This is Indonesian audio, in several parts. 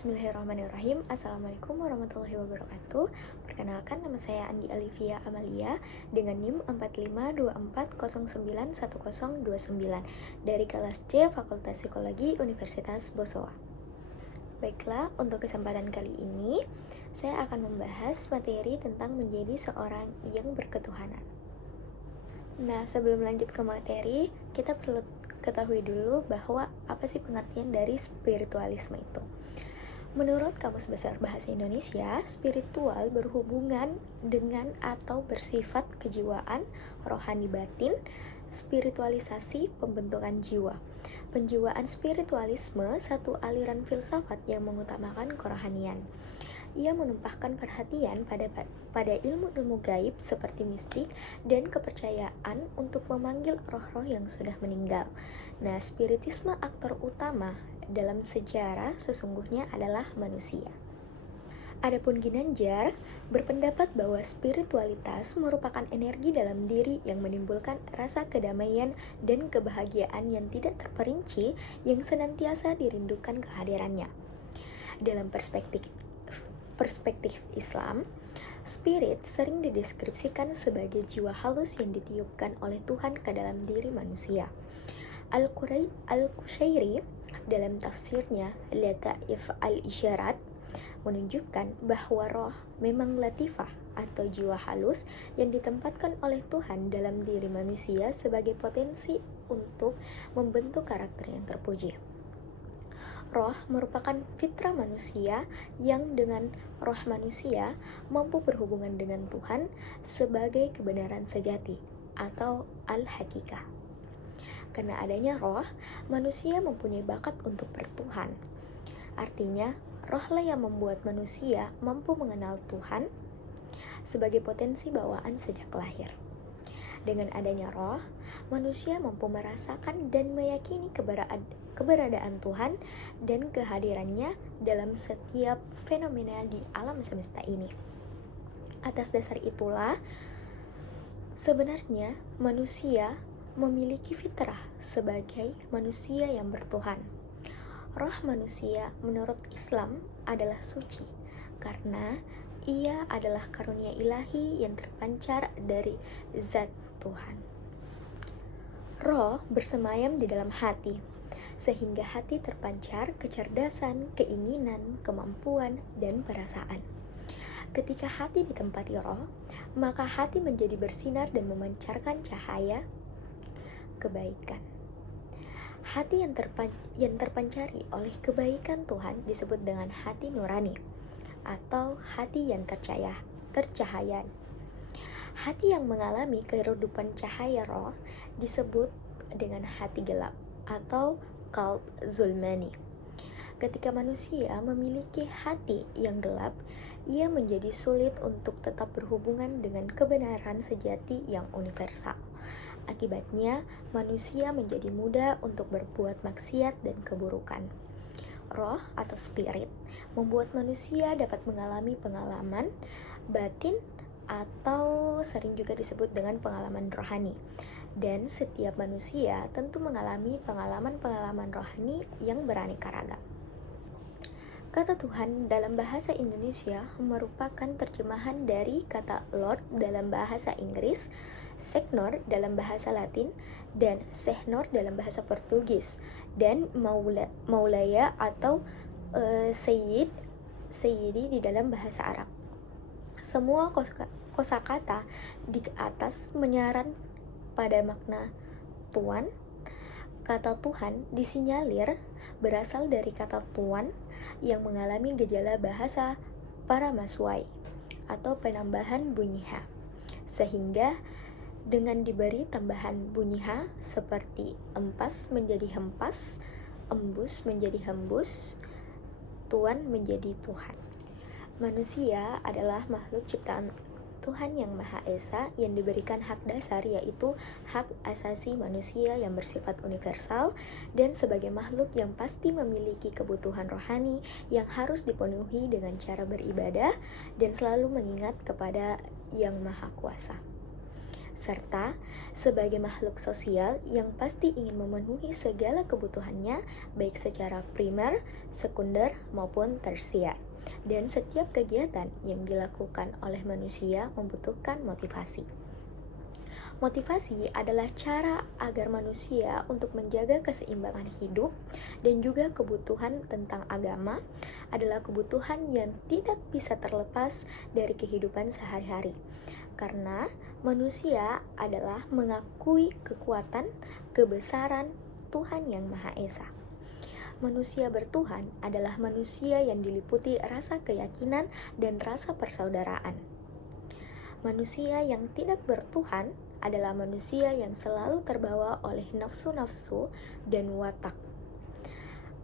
Bismillahirrahmanirrahim. Assalamualaikum warahmatullahi wabarakatuh. Perkenalkan, nama saya Andi Alivia Amalia dengan NIM 4524091029 dari kelas C Fakultas Psikologi Universitas Bosowa. Baiklah, untuk kesempatan kali ini saya akan membahas materi tentang menjadi seorang yang berketuhanan. Nah, sebelum lanjut ke materi, kita perlu ketahui dulu bahwa apa sih pengertian dari spiritualisme itu. Menurut Kamus Besar Bahasa Indonesia, spiritual berhubungan dengan atau bersifat kejiwaan, rohani batin, spiritualisasi, pembentukan jiwa. Penjiwaan spiritualisme satu aliran filsafat yang mengutamakan kerohanian. Ia menumpahkan perhatian pada ilmu-ilmu gaib seperti mistik dan kepercayaan untuk memanggil roh-roh yang sudah meninggal. Nah, spiritisme aktor utama dalam sejarah sesungguhnya adalah manusia. Adapun Ginanjar berpendapat bahwa spiritualitas merupakan energi dalam diri yang menimbulkan rasa kedamaian dan kebahagiaan yang tidak terperinci yang senantiasa dirindukan kehadirannya. Dalam perspektif Islam, spirit sering dideskripsikan sebagai jiwa halus yang ditiupkan oleh Tuhan ke dalam diri manusia. Al-Qushairi dalam tafsirnya Lataif al-Isyarat menunjukkan bahwa roh memang latifah atau jiwa halus yang ditempatkan oleh Tuhan dalam diri manusia sebagai potensi untuk membentuk karakter yang terpuji. Roh merupakan fitrah manusia yang dengan roh manusia mampu berhubungan dengan Tuhan sebagai kebenaran sejati atau al-hakikah. Karena adanya roh, manusia mempunyai bakat untuk bertuhan. Artinya, rohlah yang membuat manusia mampu mengenal Tuhan sebagai potensi bawaan sejak lahir. Dengan adanya roh, manusia mampu merasakan dan meyakini keberadaan Tuhan dan kehadirannya dalam setiap fenomena di alam semesta ini. Atas dasar itulah, sebenarnya manusia memiliki fitrah sebagai manusia yang bertuhan. Roh manusia menurut Islam adalah suci karena ia adalah karunia ilahi yang terpancar dari zat Tuhan. Roh bersemayam di dalam hati, sehingga hati terpancar kecerdasan, keinginan, kemampuan, dan perasaan. Ketika hati ditempati roh, maka hati menjadi bersinar dan memancarkan cahaya kebaikan. Hati yang terpancari oleh kebaikan Tuhan disebut dengan hati nurani atau hati yang tercahaya. Hati yang mengalami keredupan cahaya roh disebut dengan hati gelap atau qalb zulmani. Ketika manusia memiliki hati yang gelap, ia menjadi sulit untuk tetap berhubungan dengan kebenaran sejati yang universal. Akibatnya, manusia menjadi mudah untuk berbuat maksiat dan keburukan. Roh atau spirit membuat manusia dapat mengalami pengalaman batin atau sering juga disebut dengan pengalaman rohani. Dan setiap manusia tentu mengalami pengalaman-pengalaman rohani yang beraneka ragam. Kata Tuhan dalam bahasa Indonesia merupakan terjemahan dari kata Lord dalam bahasa Inggris, Señor dalam bahasa Latin, dan Señor dalam bahasa Portugis, dan Maulaya atau Sayyidi di dalam bahasa Arab. Semua kosakata di atas menyaran pada makna Tuan. Kata Tuhan disinyalir berasal dari kata Tuan yang mengalami gejala bahasa paramaswai atau penambahan bunyi H, sehingga dengan diberi tambahan bunyi H seperti empas menjadi hempas, embus menjadi hembus, Tuan menjadi Tuhan. Manusia adalah makhluk ciptaan Tuhan yang Maha Esa yang diberikan hak dasar, yaitu hak asasi manusia yang bersifat universal, dan sebagai makhluk yang pasti memiliki kebutuhan rohani yang harus dipenuhi dengan cara beribadah dan selalu mengingat kepada Yang Maha Kuasa. serta sebagai makhluk sosial yang pasti ingin memenuhi segala kebutuhannya baik secara primer, sekunder, maupun tersier. Dan setiap kegiatan yang dilakukan oleh manusia membutuhkan motivasi. Motivasi adalah cara agar manusia untuk menjaga keseimbangan hidup dan juga kebutuhan tentang agama adalah kebutuhan yang tidak bisa terlepas dari kehidupan sehari-hari. Karena manusia adalah mengakui kekuatan, kebesaran Tuhan yang Maha Esa. Manusia bertuhan adalah manusia yang diliputi rasa keyakinan dan rasa persaudaraan. Manusia yang tidak bertuhan adalah manusia yang selalu terbawa oleh nafsu-nafsu dan watak.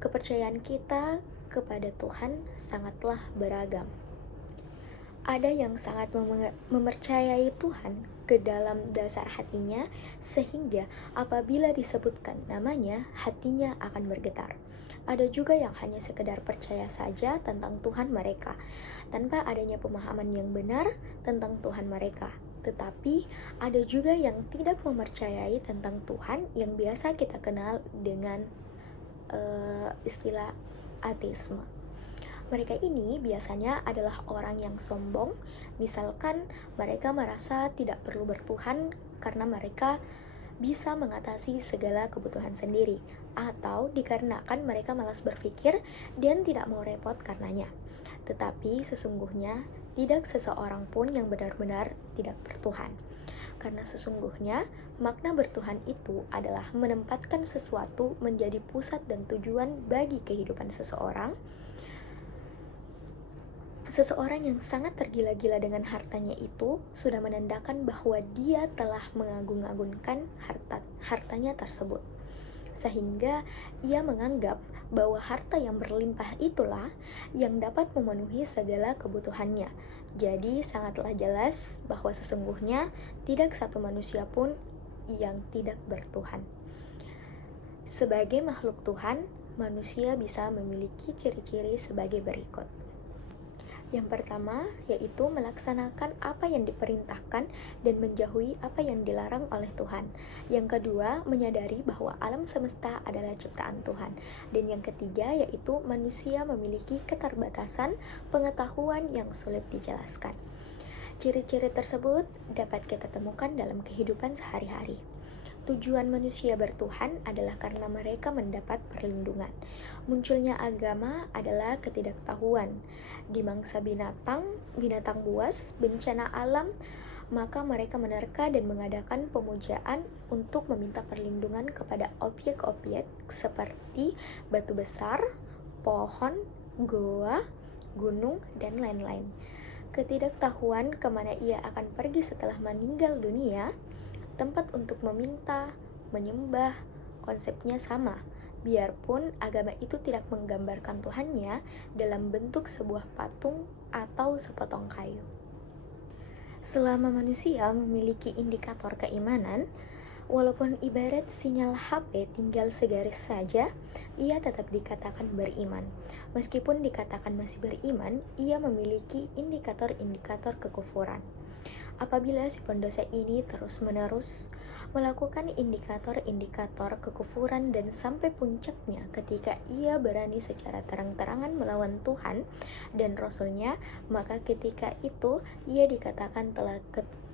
Kepercayaan kita kepada Tuhan sangatlah beragam. Ada yang sangat mempercayai Tuhan ke dalam dasar hatinya, sehingga apabila disebutkan namanya, hatinya akan bergetar. Ada juga yang hanya sekedar percaya saja tentang Tuhan mereka, tanpa adanya pemahaman yang benar tentang Tuhan mereka. Tetapi ada juga yang tidak mempercayai tentang Tuhan yang biasa kita kenal dengan istilah ateisme. Mereka ini biasanya adalah orang yang sombong, misalkan mereka merasa tidak perlu bertuhan karena mereka bisa mengatasi segala kebutuhan sendiri, atau dikarenakan mereka malas berpikir dan tidak mau repot karenanya. Tetapi sesungguhnya tidak seseorang pun yang benar-benar tidak bertuhan. Karena sesungguhnya makna bertuhan itu adalah menempatkan sesuatu menjadi pusat dan tujuan bagi kehidupan seseorang. Seseorang yang sangat tergila-gila dengan hartanya itu sudah menandakan bahwa dia telah mengagung-agungkan hartanya tersebut. Sehingga ia menganggap bahwa harta yang berlimpah itulah yang dapat memenuhi segala kebutuhannya. Jadi sangatlah jelas bahwa sesungguhnya tidak satu manusia pun yang tidak bertuhan. Sebagai makhluk Tuhan, manusia bisa memiliki ciri-ciri sebagai berikut. Yang pertama, yaitu melaksanakan apa yang diperintahkan dan menjauhi apa yang dilarang oleh Tuhan. Yang kedua, menyadari bahwa alam semesta adalah ciptaan Tuhan. Dan yang ketiga, yaitu manusia memiliki keterbatasan pengetahuan yang sulit dijelaskan. Ciri-ciri tersebut dapat kita temukan dalam kehidupan sehari-hari. Tujuan manusia bertuhan adalah karena mereka mendapat perlindungan. Munculnya agama adalah ketidaktahuan. Di mangsa binatang buas, bencana alam, maka mereka menerka dan mengadakan pemujaan untuk meminta perlindungan kepada objek-objek seperti batu besar, pohon, goa, gunung, dan lain-lain. Ketidaktahuan kemana ia akan pergi setelah meninggal dunia, tempat untuk meminta, menyembah, konsepnya sama. Biarpun agama itu tidak menggambarkan Tuhannya dalam bentuk sebuah patung atau sepotong kayu. Selama manusia memiliki indikator keimanan, walaupun ibarat sinyal HP tinggal segaris saja, ia tetap dikatakan beriman. Meskipun dikatakan masih beriman, ia memiliki indikator-indikator kekufuran. Apabila si pendosa ini terus-menerus melakukan indikator-indikator kekufuran dan sampai puncaknya ketika ia berani secara terang-terangan melawan Tuhan dan Rasul-Nya, maka ketika itu ia dikatakan telah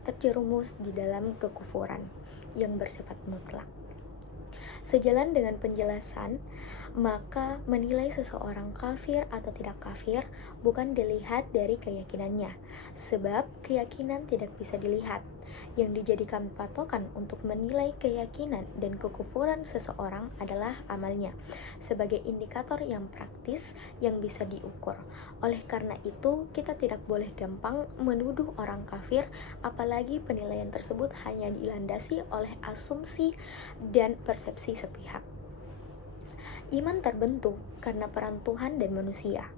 terjerumus di dalam kekufuran yang bersifat mutlak. Sejalan dengan penjelasan, maka menilai seseorang kafir atau tidak kafir bukan dilihat dari keyakinannya, sebab keyakinan tidak bisa dilihat. Yang dijadikan patokan untuk menilai keyakinan dan kekufuran seseorang adalah amalnya, sebagai indikator yang praktis yang bisa diukur. Oleh karena itu, kita tidak boleh gampang menuduh orang kafir, apalagi penilaian tersebut hanya dilandasi oleh asumsi dan persepsi sepihak. Iman terbentuk karena peran Tuhan dan manusia.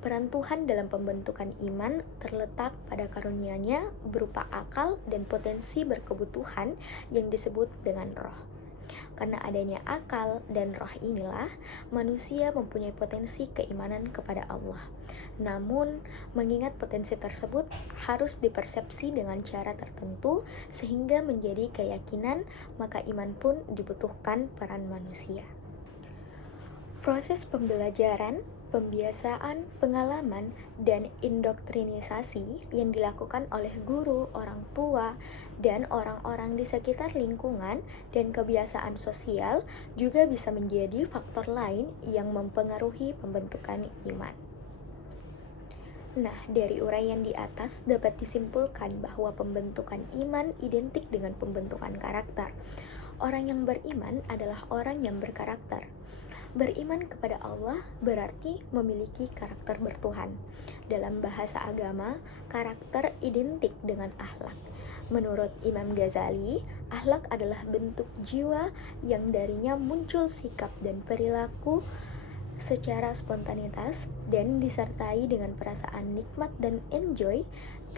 Peran Tuhan dalam pembentukan iman terletak pada karunia-Nya berupa akal dan potensi berkebutuhan yang disebut dengan roh. Karena adanya akal dan roh inilah manusia mempunyai potensi keimanan kepada Allah. Namun, mengingat potensi tersebut harus dipersepsi dengan cara tertentu sehingga menjadi keyakinan, maka iman pun dibutuhkan peran manusia. Proses pembelajaran, pembiasaan, pengalaman, dan indoktrinisasi yang dilakukan oleh guru, orang tua, dan orang-orang di sekitar lingkungan dan kebiasaan sosial juga bisa menjadi faktor lain yang mempengaruhi pembentukan iman. Nah, dari uraian di atas dapat disimpulkan bahwa pembentukan iman identik dengan pembentukan karakter. Orang yang beriman adalah orang yang berkarakter. Beriman kepada Allah berarti memiliki karakter bertuhan. Dalam bahasa agama, karakter identik dengan akhlak. Menurut Imam Ghazali, akhlak adalah bentuk jiwa yang darinya muncul sikap dan perilaku secara spontanitas dan disertai dengan perasaan nikmat dan enjoy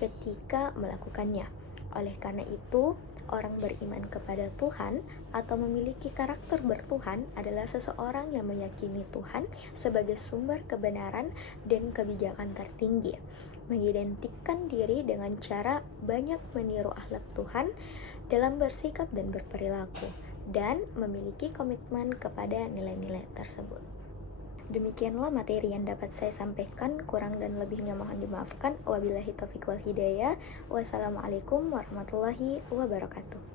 ketika melakukannya. Oleh karena itu, orang beriman kepada Tuhan atau memiliki karakter bertuhan adalah seseorang yang meyakini Tuhan sebagai sumber kebenaran dan kebijakan tertinggi, mengidentikan diri dengan cara banyak meniru akhlak Tuhan dalam bersikap dan berperilaku, dan memiliki komitmen kepada nilai-nilai tersebut. Demikianlah materi yang dapat saya sampaikan, kurang dan lebihnya mohon dimaafkan. Wabillahi taufiq wal hidayah. Wassalamualaikum warahmatullahi wabarakatuh.